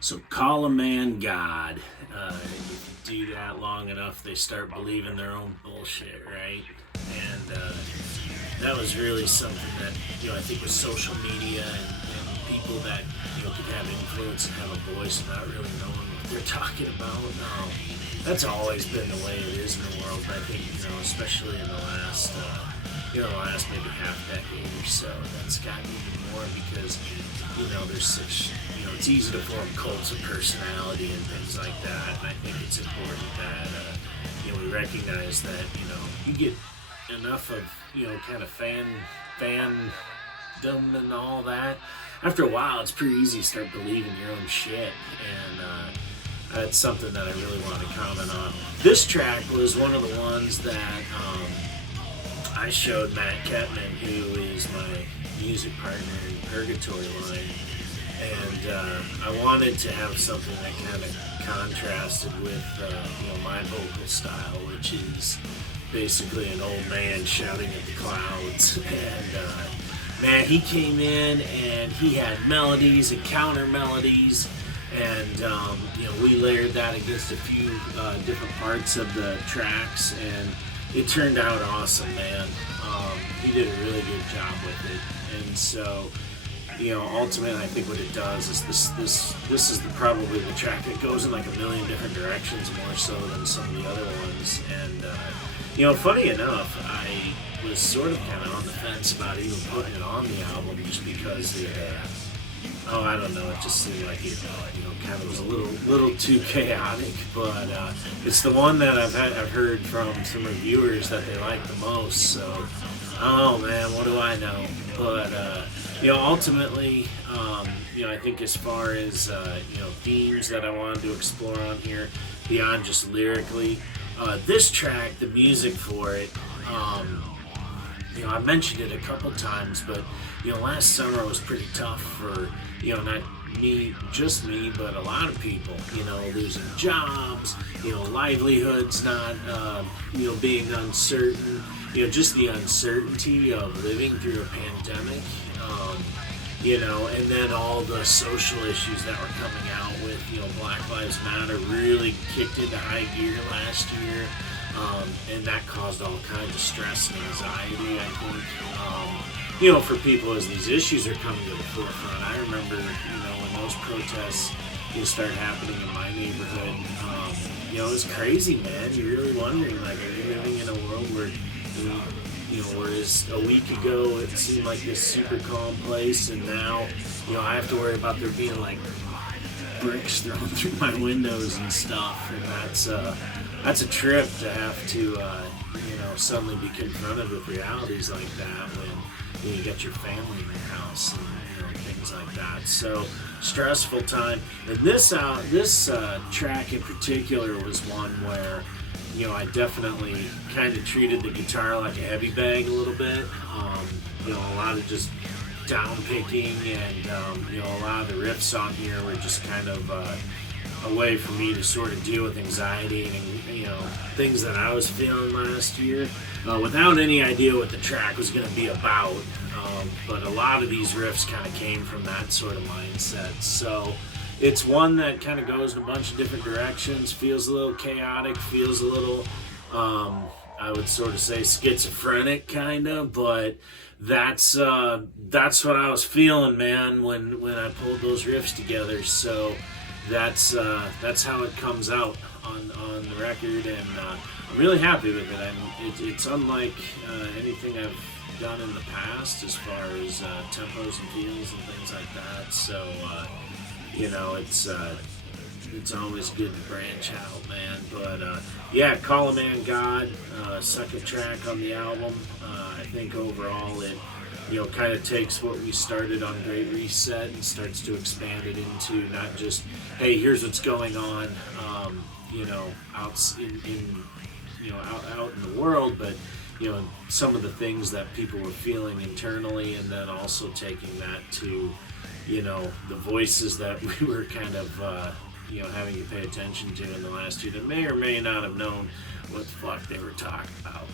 So call a man God. If you do that long enough, they start believing their own bullshit, right? And that was really something that I think with social media and people that could have influence and have a voice without really knowing what they're talking about. That's always been the way it is in the world. But I think especially in the last maybe half decade or so, that's gotten even more because there's such it's easy to form cults of personality and things like that. And I think it's important that we recognize that you get enough of kind of fandom and all that. After a while, it's pretty easy to start believing your own shit, and that's something that I really want to comment on. This track was one of the ones that I showed Matt Ketman, who is my music partner in Purgatory Line, and I wanted to have something that kind of contrasted with my vocal style, which is basically an old man shouting at the clouds. And man, he came in and he had melodies and counter melodies, and we layered that against a few different parts of the tracks, and it turned out awesome, man. He did a really good job with it, and so ultimately, I think what it does is this is probably the track that goes in like a million different directions, more so than some of the other ones. And funny enough, I was sort of kind of on the fence about even putting it on the album, just because I don't know, it just seemed like it kind of was a little too chaotic. But it's the one that I've heard from some reviewers that they like the most. So, oh man, what do I know? But ultimately, I think as far as themes that I wanted to explore on here, beyond just lyrically, this track, the music for it, I mentioned it a couple times, but last summer was pretty tough for not just me, but a lot of people. Losing jobs, livelihoods not being uncertain. Just the uncertainty of living through a pandemic. And then all the social issues that were coming out with, Black Lives Matter really kicked into high gear last year, and that caused all kinds of stress and anxiety, I think, for people as these issues are coming to the forefront. I remember, when those protests started happening in my neighborhood, it was crazy, man. You're really wondering, like, are you living in a world where, whereas a week ago it seemed like this super calm place, and now, I have to worry about there being like bricks thrown through my windows and stuff, and that's a trip to have to, suddenly be confronted with realities like that when you got your family in your house and things like that. So stressful time. And this track in particular was one where I definitely kind of treated the guitar like a heavy bag a little bit. A lot of just down picking, and a lot of the riffs on here were just kind of a way for me to sort of deal with anxiety and things that I was feeling last year, without any idea what the track was going to be about. But a lot of these riffs kind of came from that sort of mindset. So it's one that kind of goes in a bunch of different directions, feels a little chaotic, feels a little, I would sort of say schizophrenic kind of, but that's what I was feeling, man, when I pulled those riffs together. So that's how it comes out on the record, and I'm really happy with it. It's unlike anything I've done in the past as far as tempos and feels and things like that. So it's always good to branch out, man. But Call a Man God, second track on the album. I think overall it kind of takes what we started on Great Reset and starts to expand it into not just, hey, here's what's going on, out in the world, but some of the things that people were feeling internally, and then also taking that to the voices that we were kind of having to pay attention to in the last year that may or may not have known what the fuck they were talking about.